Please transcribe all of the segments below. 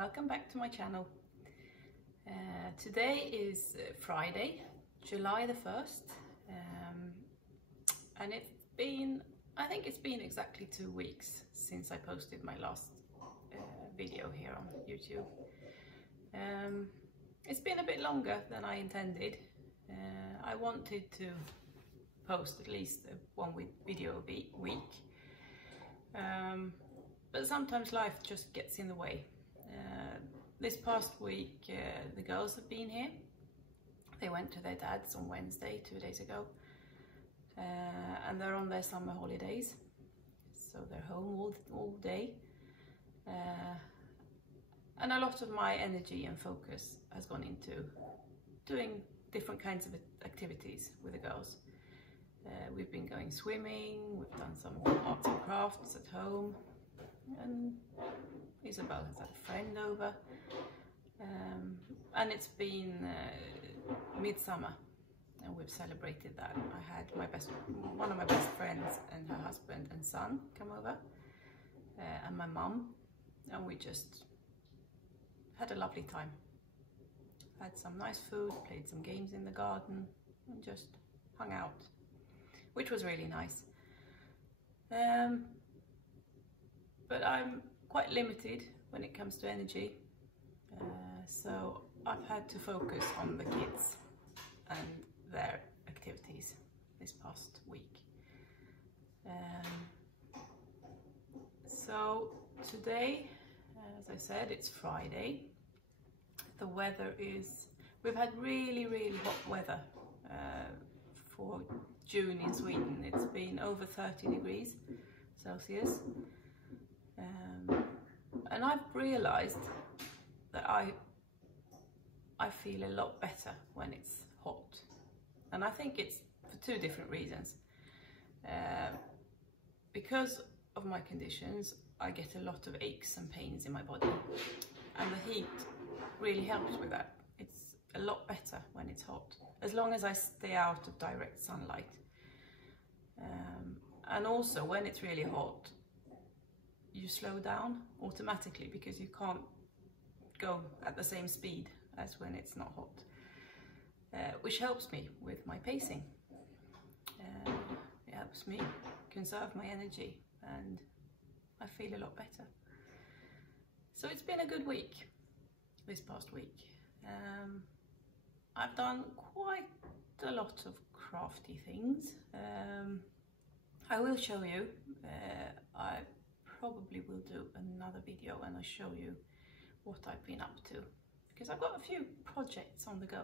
welcome back to my channel. Today is Friday, July the 1st, and I think it's been exactly 2 weeks since I posted my last video here on YouTube. It's been a bit longer than I intended. I wanted to post at least one video a week, but sometimes life just gets in the way. This past week the girls have been here. They went to their dad's on Wednesday, 2 days ago, and they're on their summer holidays, so they're home all day, and a lot of my energy and focus has gone into doing different kinds of activities with the girls. We've been going swimming, we've done some arts and crafts at home, and Isabel has had a friend over, and it's been midsummer, and we've celebrated that. I had one of my best friends and her husband and son come over, and my mum, and we just had a lovely time. Had some nice food, played some games in the garden, and just hung out, which was really nice. But I'm quite limited when it comes to energy, so I've had to focus on the kids and their activities this past week. So today, as I said, it's Friday. The weather we've had really hot weather for June in Sweden. It's been over 30 degrees Celsius. And I've realized that I feel a lot better when it's hot. And I think it's for two different reasons. Because of my conditions, I get a lot of aches and pains in my body. And the heat really helps with that. It's a lot better when it's hot, as long as I stay out of direct sunlight. And also when it's really hot, you slow down automatically because you can't go at the same speed as when it's not hot, which helps me with my pacing. It helps me conserve my energy, and I feel a lot better. So it's been a good week this past week. I've done quite a lot of crafty things. I will show you. I probably will do another video and I'll show you what I've been up to, because I've got a few projects on the go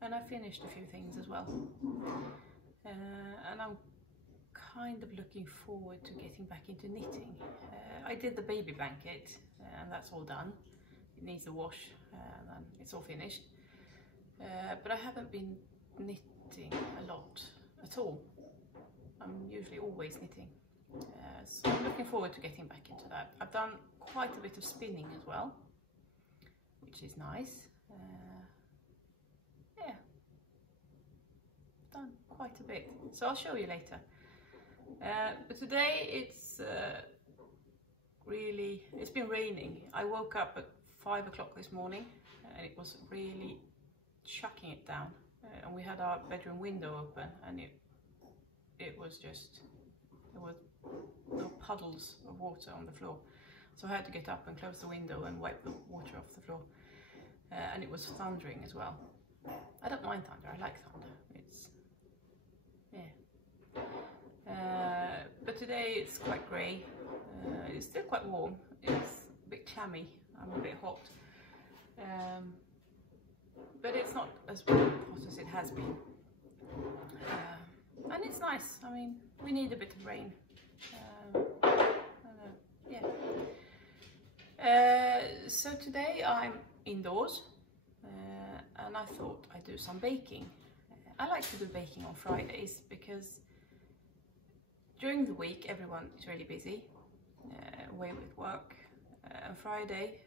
and I finished a few things as well, and I'm kind of looking forward to getting back into knitting. I did the baby blanket and that's all done. It needs a wash and it's all finished, but I haven't been knitting a lot at all. I'm usually always knitting. So I'm looking forward to getting back into that. I've done quite a bit of spinning as well, which is nice. Yeah, done quite a bit. So I'll show you later. But today it's been raining. I woke up at 5 o'clock this morning and it was really chucking it down. And we had our bedroom window open, and it was just, there were little puddles of water on the floor, so I had to get up and close the window and wipe the water off the floor, and it was thundering as well. I don't mind thunder, I like thunder. It's, yeah. But today it's quite grey. It's still quite warm. It's a bit clammy. I'm a bit hot, but it's not as hot as it has been. And it's nice. I mean, we need a bit of rain. Yeah. So today I'm indoors, and I thought I'd do some baking. I like to do baking on Fridays because during the week everyone is really busy, away with work. On Friday,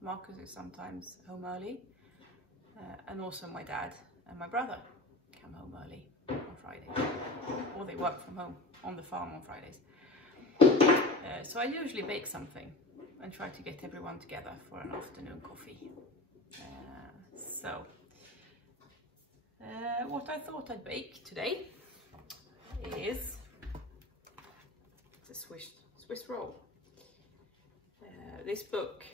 Marcus is sometimes home early, and also my dad and my brother come home early on Friday, or they work from home on the farm on Fridays. So I usually bake something, and try to get everyone together for an afternoon coffee. What I thought I'd bake today is a Swiss roll. This book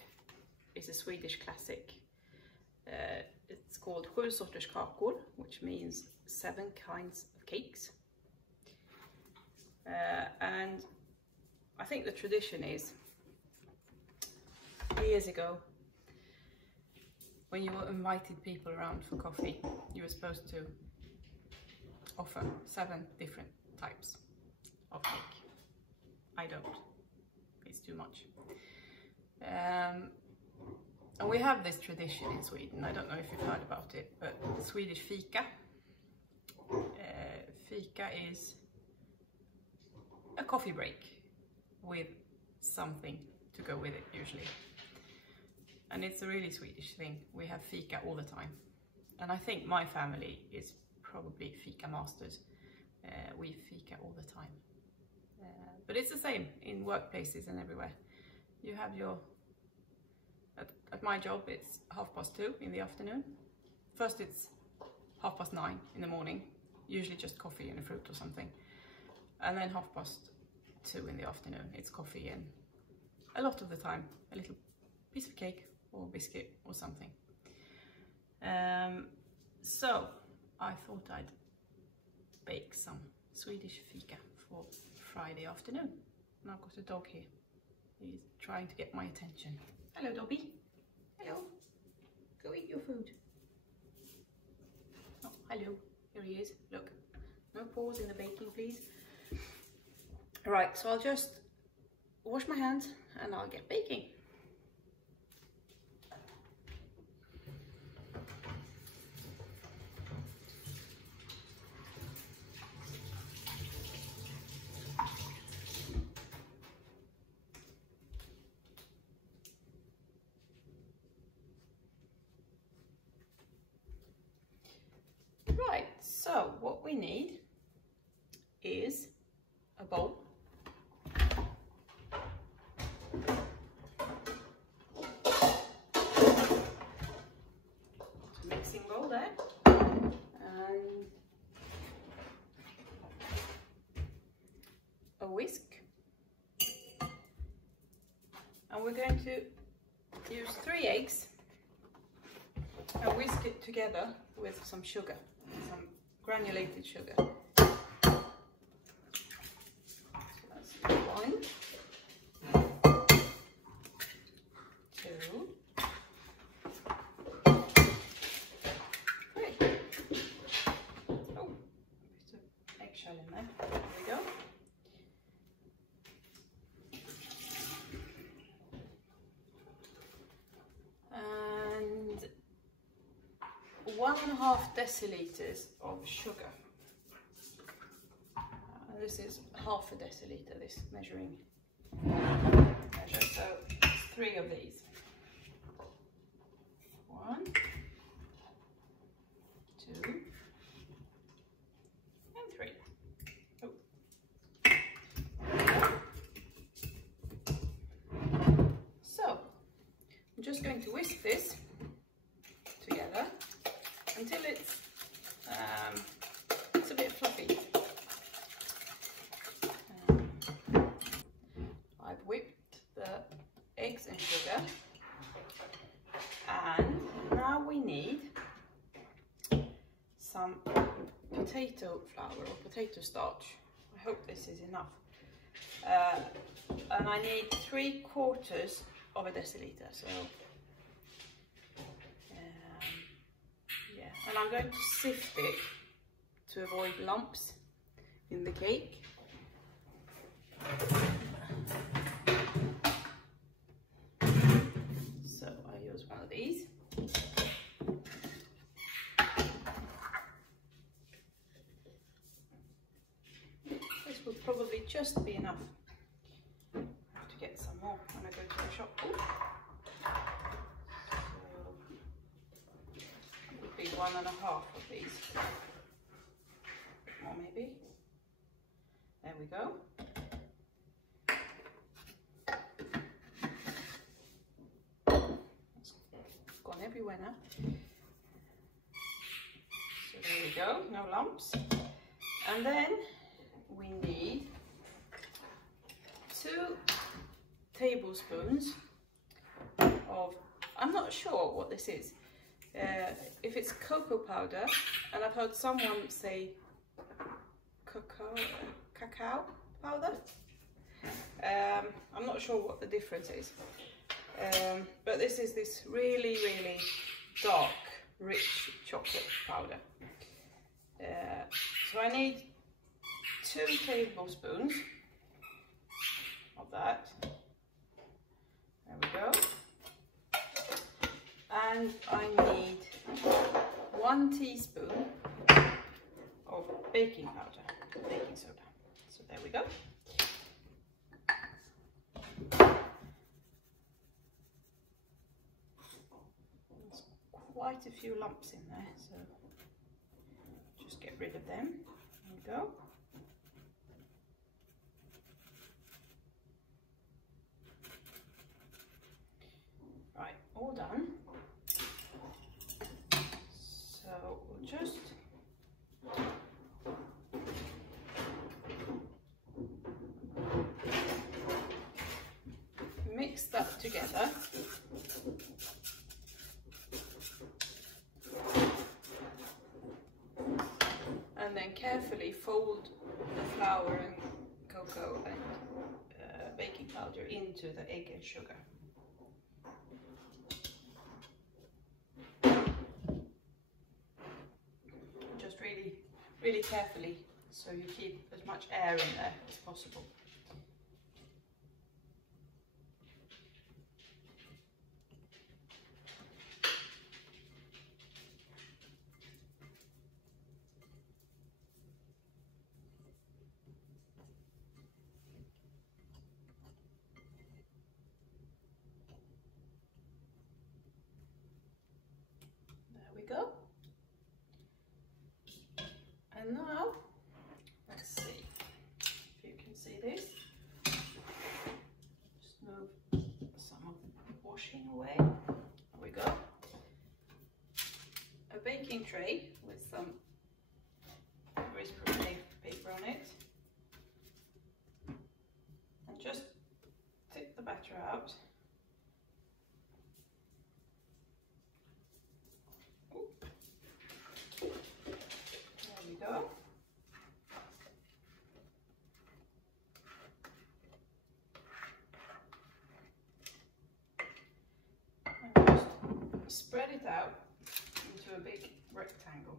is a Swedish classic. It's called 7 sorters kakor, which means 7 kinds of cakes. And I think the tradition is, years ago, when you invited people around for coffee, you were supposed to offer 7 different types of cake. I don't, it's too much. And we have this tradition in Sweden. I don't know if you've heard about it, but Swedish fika. Fika is a coffee break with something to go with it usually. And it's a really Swedish thing. We have fika all the time. And I think my family is probably fika masters. We fika all the time. But it's the same in workplaces and everywhere. You have your, at my job it's 2:30 in the afternoon. First it's 9:30 in the morning, usually just coffee and a fruit or something. And then 2:30 in the afternoon, it's coffee and a lot of the time a little piece of cake or biscuit or something. So I thought I'd bake some Swedish fika for Friday afternoon. And I've got a dog here. He's trying to get my attention. Hello, Dobby. Hello. Go eat your food. Oh, hello. Here he is. Look. No pause in the baking, please. Right, so I'll just wash my hands and I'll get baking. Right, so what we need is a bowl. Mixing bowl there. And a whisk. And we're going to use 3 eggs and whisk it together with some sugar, some granulated sugar. So that's 1, 2, 3. Oh, bit of eggshell in there. There we go. And 1.5 deciliters of sugar. This is 1/2 deciliter, this measure, so 3 of these. 1, 2, and 3. Oh. So, I'm just going to whisk this together until it's a bit fluffy. I've whipped the eggs and sugar, and now we need some potato flour or potato starch. I hope this is enough. And I need 3/4 of a deciliter. So and I'm going to sift it to avoid lumps in the cake. So I use one of these. This will probably just be enough. I have to get some more when I go to the shop. Ooh. 1.5 of these, or maybe. There we go. everywhere now. So there we go, no lumps. And then we need 2 tablespoons of, I'm not sure what this is, if it's cocoa powder, and I've heard someone say cacao powder. I'm not sure what the difference is, but this is this really, really dark, rich chocolate powder. So I need 2 tablespoons of that. There we go. And I need 1 teaspoon of baking powder, baking soda. So there we go. There's quite a few lumps in there, so just get rid of them. There we go. Right, all done. So we'll just mix that together. And then carefully fold the flour and cocoa and baking powder into the egg and sugar. Just really carefully, so you keep as much air in there as possible. Go. And now, let's see if you can see this. Just move some of the washing away. There we go. A baking tray with some greaseproof paper on it. And just take the batter out. Go. And just spread it out into a big rectangle.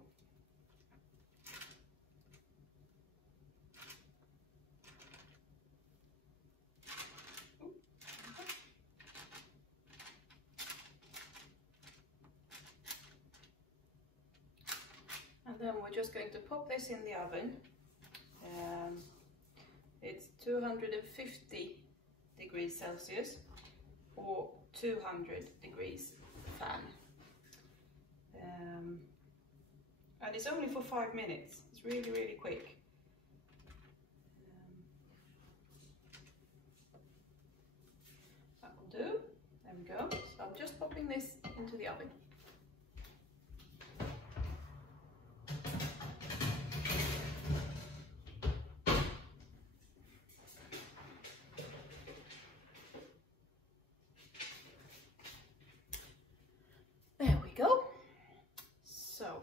And then we're just going to pop this in the oven. It's 250 degrees Celsius or 200 degrees fan. And it's only for 5 minutes. It's really, really quick. That will do. There we go. So I'm just popping this into the oven.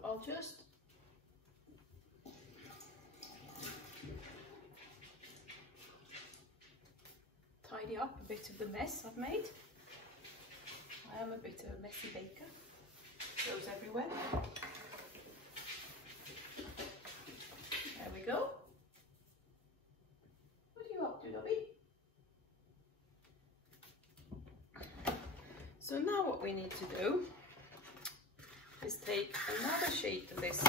I'll just tidy up a bit of the mess I've made. I am a bit of a messy baker. Goes everywhere. There we go. What are you up to, Dobby? So now what we need to do is take another sheet of this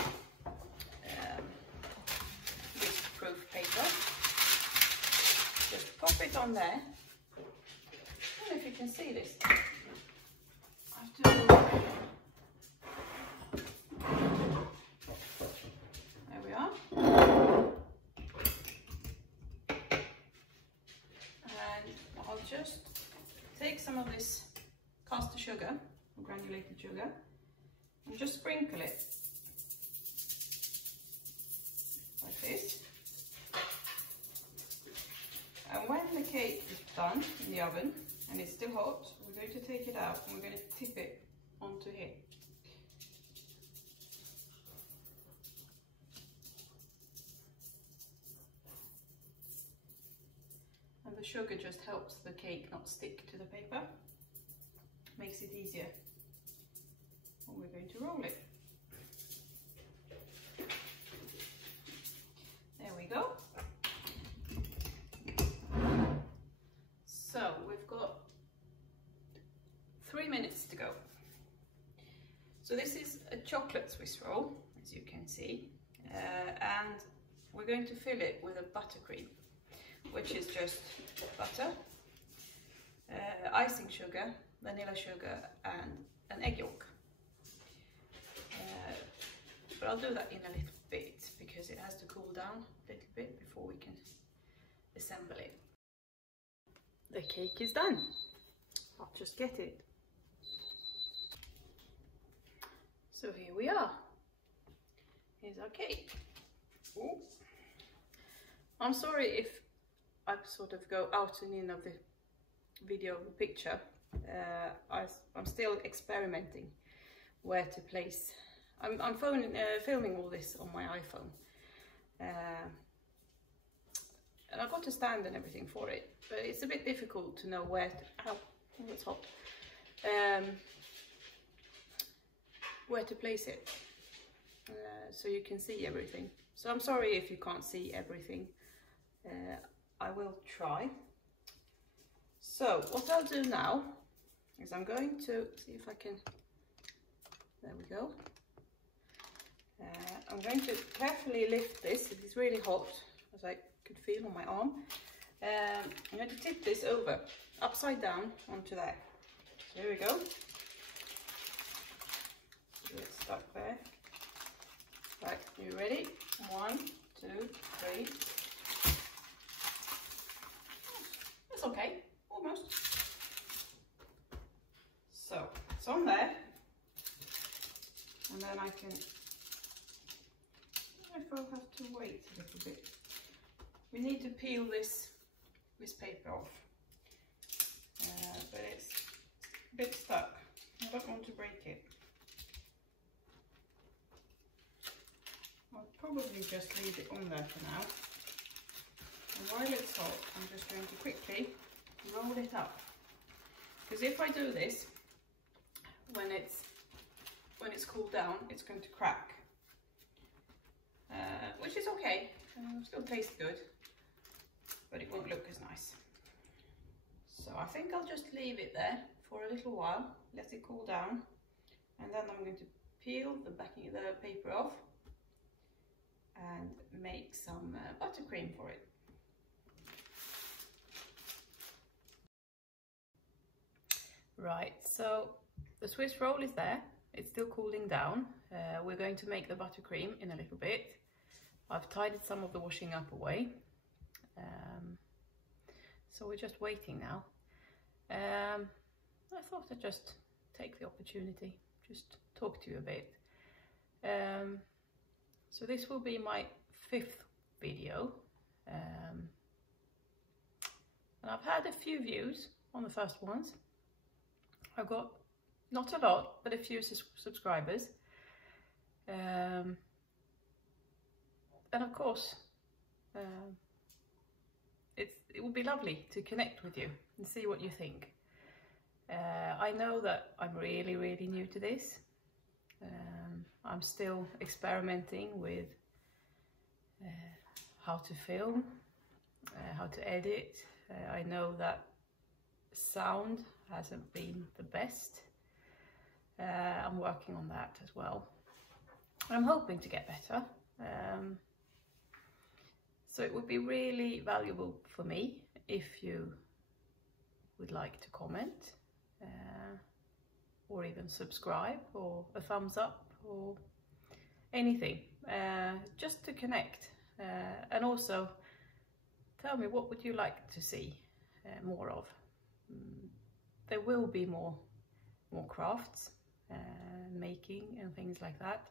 whisk-proof paper, just pop it on there. I don't know if you can see this. I have to... There we are. And I'll just take some of this caster sugar. I'm granulated sugar, and just sprinkle it like this. And when the cake is done in the oven and it's still hot, we're going to take it out and we're going to tip it onto here. And the sugar just helps the cake not stick to the paper, makes it easier. And we're going to roll it. There we go. So we've got 3 minutes to go. So this is a chocolate Swiss roll, as you can see, and we're going to fill it with a buttercream, which is just butter, icing sugar, vanilla sugar, and an egg yolk. But I'll do that in a little bit because it has to cool down a little bit before we can assemble it. The cake is done. I'll just get it. So here we are. Here's our cake. Ooh. I'm sorry if I sort of go out and in of the video of the picture. I'm still experimenting where to place. I'm filming all this on my iPhone. And I've got a stand and everything for it, but it's a bit difficult to know where to, it's hot, where to place it, so you can see everything. So I'm sorry if you can't see everything. I will try. So what I'll do now is I'm going to see if I can, there we go. I'm going to carefully lift this. It is really hot, as I could feel on my arm. I'm going to tip this over, upside down onto there. So here we go. It's stuck there. Right, you ready? 1, 2, 3. That's okay, almost. So it's on there, and then I can. I don't know if I'll have to wait a little bit. We need to peel this paper off, but it's a bit stuck. I don't want to break it. I'll probably just leave it on there for now. And while it's hot, I'm just going to quickly roll it up. Because if I do this, when it's cooled down, it's going to crack. Which is okay, still tastes good, but it won't look as nice. So I think I'll just leave it there for a little while, let it cool down, and then I'm going to peel the backing of the paper off and make some buttercream for it. Right, so the Swiss roll is there, it's still cooling down. We're going to make the buttercream in a little bit. I've tidied some of the washing up away, so we're just waiting now. I thought I'd just take the opportunity, just talk to you a bit. So this will be my 5th video, and I've had a few views on the first ones. I've got not a lot, but a few subscribers. And of course, it would be lovely to connect with you and see what you think. I know that I'm really new to this. I'm still experimenting with how to film, how to edit. I know that sound hasn't been the best. I'm working on that as well. I'm hoping to get better. So it would be really valuable for me if you would like to comment, or even subscribe, or a thumbs up, or anything, just to connect, and also tell me what would you like to see more of. There will be more crafts. making and things like that.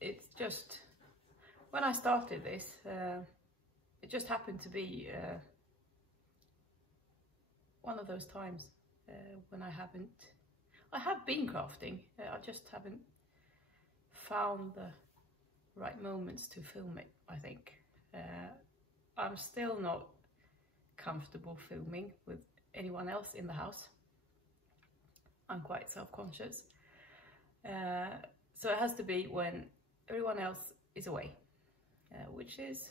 It's just, when I started this, it just happened to be one of those times when I have been crafting, I just haven't found the right moments to film it, I think. I'm still not comfortable filming with anyone else in the house. I'm quite self-conscious. So it has to be when everyone else is away, which is,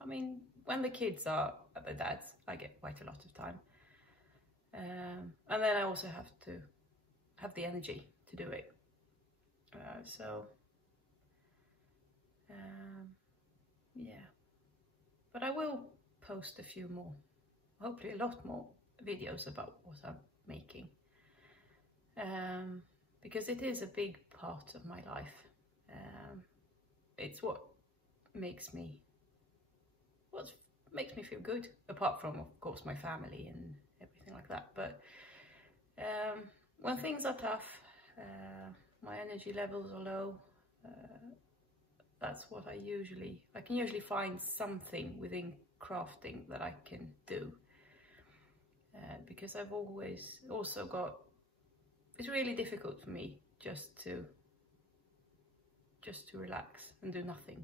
I mean, when the kids are at their dad's, I get quite a lot of time. And then I also have to have the energy to do it. Yeah, but I will post a few more, hopefully a lot more videos about what I'm making, because it is a big part of my life. It's what makes me feel good, apart from, of course, my family and everything like that. But when things are tough, my energy levels are low, that's what I can usually find something within crafting that I can do, because I've always also got, it's really difficult for me just to relax and do nothing,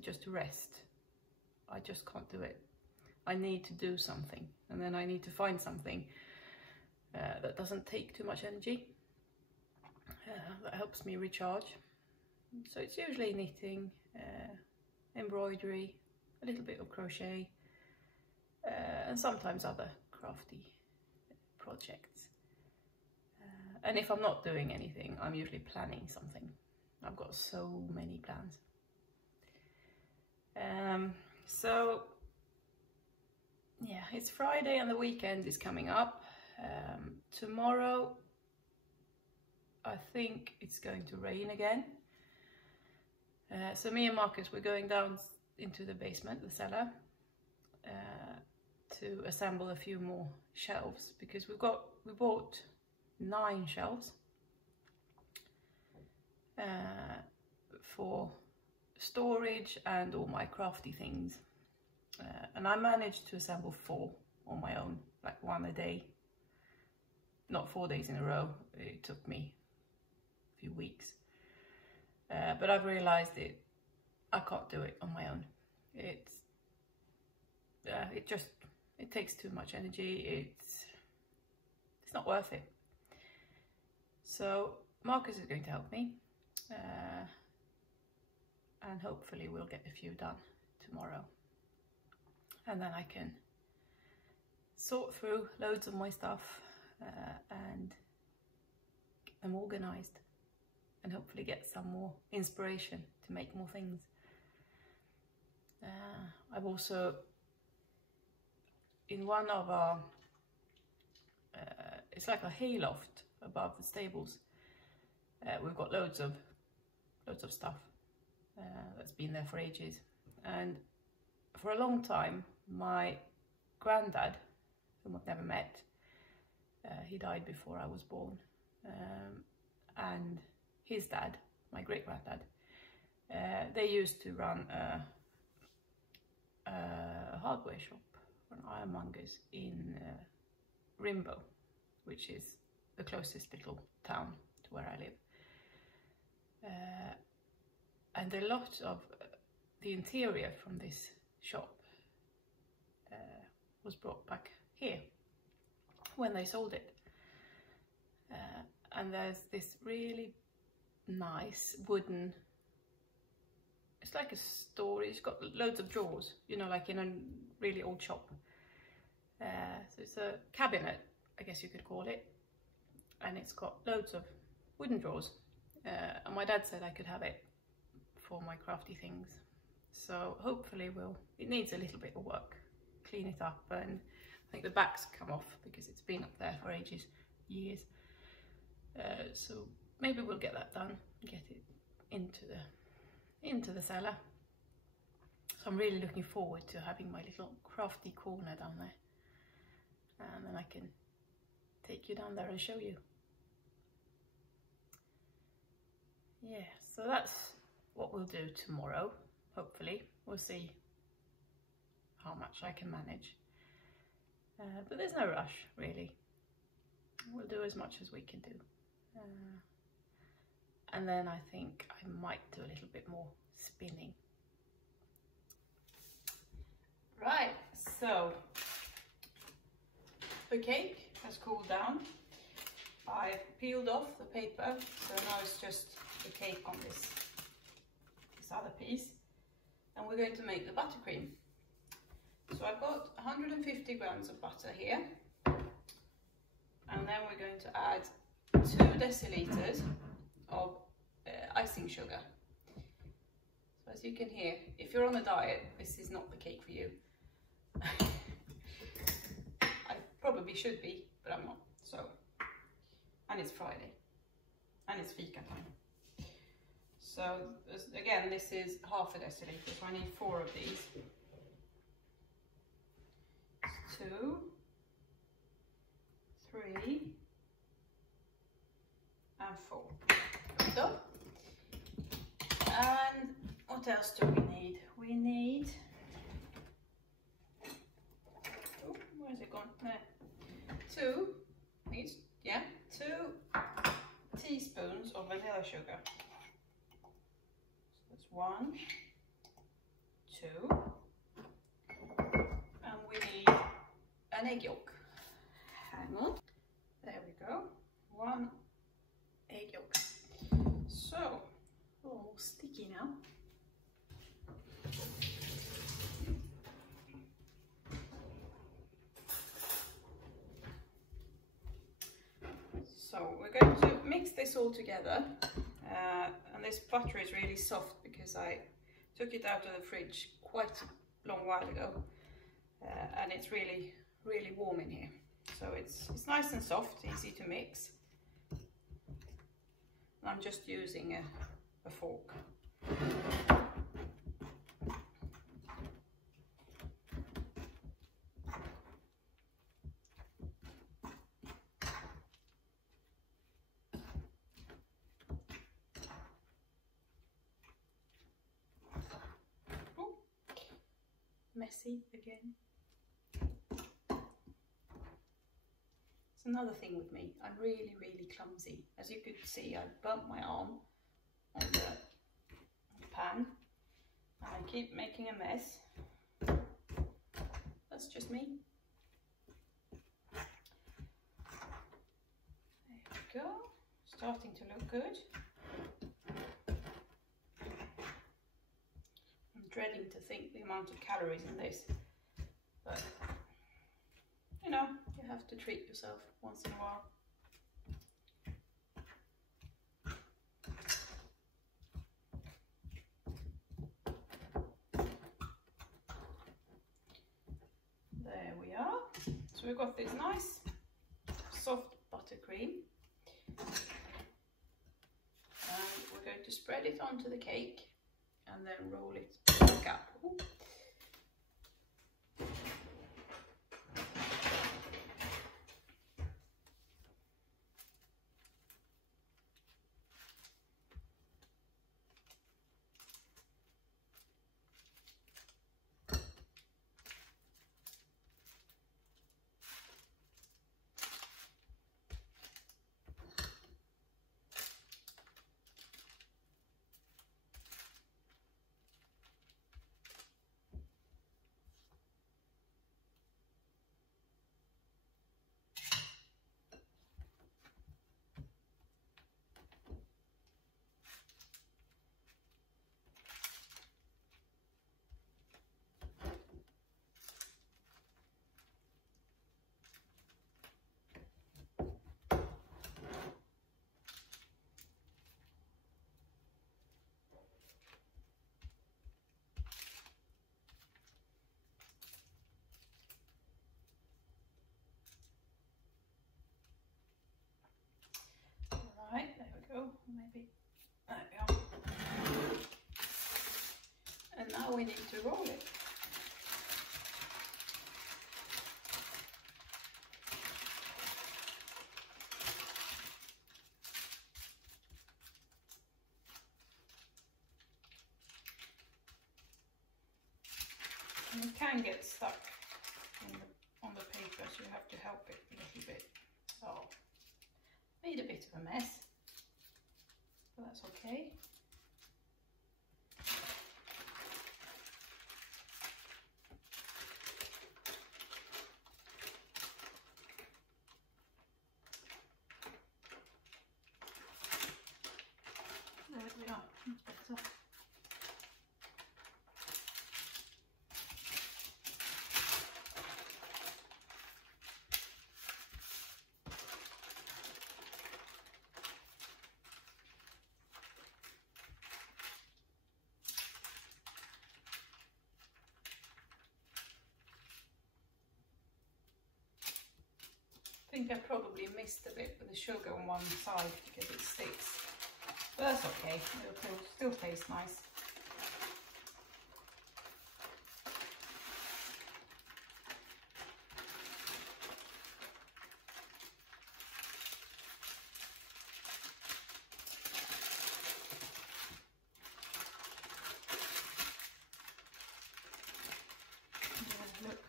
just to rest. I just can't do it. I need to do something, and then I need to find something that doesn't take too much energy, that helps me recharge. So it's usually knitting, embroidery, a little bit of crochet, and sometimes other crafty projects. And if I'm not doing anything, I'm usually planning something. I've got so many plans. So yeah, it's Friday and the weekend is coming up. Tomorrow I think it's going to rain again. So me and Marcus, we're going down into the basement, the cellar, to assemble a few more shelves, because we bought 9 shelves for storage and all my crafty things, and I managed to assemble 4 on my own, like 1 a day, not 4 days in a row. It took me a few weeks. But I've realized I can't do it on my own. It takes too much energy. It's not worth it. So Marcus is going to help me, and hopefully we'll get a few done tomorrow, and then I can sort through loads of my stuff and get them organized, and hopefully get some more inspiration to make more things. I've also, in one of our, it's like a hayloft above the stables, we've got loads of stuff that's been there for ages. And for a long time, my granddad, whom I've never met, he died before I was born, and his dad, my great-granddad, they used to run a hardware shop, an ironmonger's in Rimbo, which is the closest little town to where I live. And a lot of the interior from this shop was brought back here when they sold it. And there's this really nice wooden, it's like a story, it's got loads of drawers, you know, like in a really old shop. So it's a cabinet, I guess you could call it, and it's got loads of wooden drawers, and my dad said I could have it for my crafty things. So hopefully it needs a little bit of work, clean it up, and I think the backs come off because it's been up there for ages, years. So maybe we'll get that done, get it into the cellar. So I'm really looking forward to having my little crafty corner down there, and then I can take you down there and show you yeah, so that's what we'll do tomorrow, hopefully. We'll see how much I can manage. But there's no rush, really. We'll do as much as we can do. And then I think I might do a little bit more spinning. Right, so the cake has cooled down. I've peeled off the paper, so now it's just the cake on this other piece. And we're going to make the buttercream. So I've got 150 grams of butter here. And then we're going to add 2 deciliters of icing sugar. So as you can hear, if you're on a diet, this is not the cake for you. I probably should be, but I'm not. So, and it's Friday, and it's fika time. So again, this is half a deciliter, so I need 4 of these. 2, 3, and 4. So, and what else do we need? We need, oh, where's it gone? There. 2 teaspoons of vanilla sugar. So that's 1, 2, and we need an egg yolk. Hang on. There we go. 1 egg yolk. So, all sticky now. So we're going to mix this all together, and this butter is really soft because I took it out of the fridge quite a long while ago, and it's really warm in here. So it's nice and soft, easy to mix. And I'm just using a fork. Messy again. It's another thing with me. I'm really clumsy. As you could see, I burnt my arm on the pan. I keep making a mess. That's just me. There we go. Starting to look good. Dreading to think the amount of calories in this, but you know, you have to treat yourself once in a while. There we are. So we've got this nice soft buttercream, and we're going to spread it onto the cake and then roll it back up. Ooh. Right, there we go, maybe, there we are. And now we need to roll it. And it can get stuck on the paper, so you have to help it a little bit. Oh, made a bit of a mess, but that's okay. There we are, that's better. I think I probably missed a bit with the sugar on one side because it sticks, but that's okay, it'll still taste nice. Yeah, look,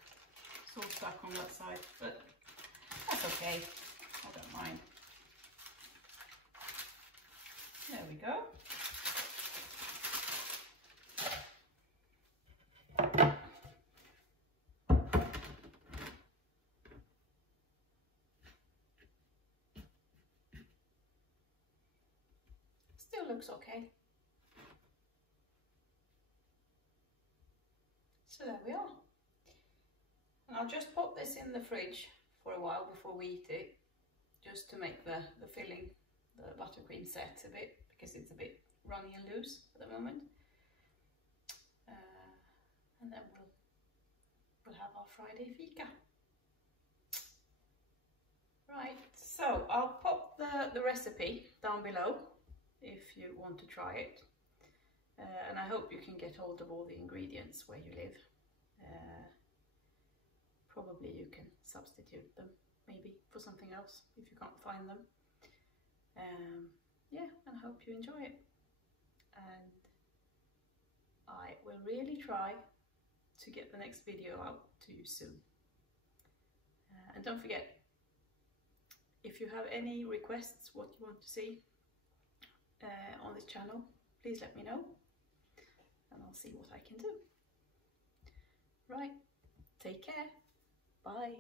it's all stuck on that side, but that's okay, I don't mind. There we go. Still looks okay. So there we are. And I'll just pop this in the fridge for a while before we eat it, just to make the filling, the buttercream set a bit, because it's a bit runny and loose at the moment. And then we'll have our Friday fika. Right, so I'll pop the recipe down below if you want to try it. And I hope you can get hold of all the ingredients where you live. Probably you can substitute them maybe for something else if you can't find them. Yeah, and I hope you enjoy it. And I will really try to get the next video out to you soon. And don't forget, if you have any requests, what you want to see on this channel, please let me know and I'll see what I can do. Right, take care, bye.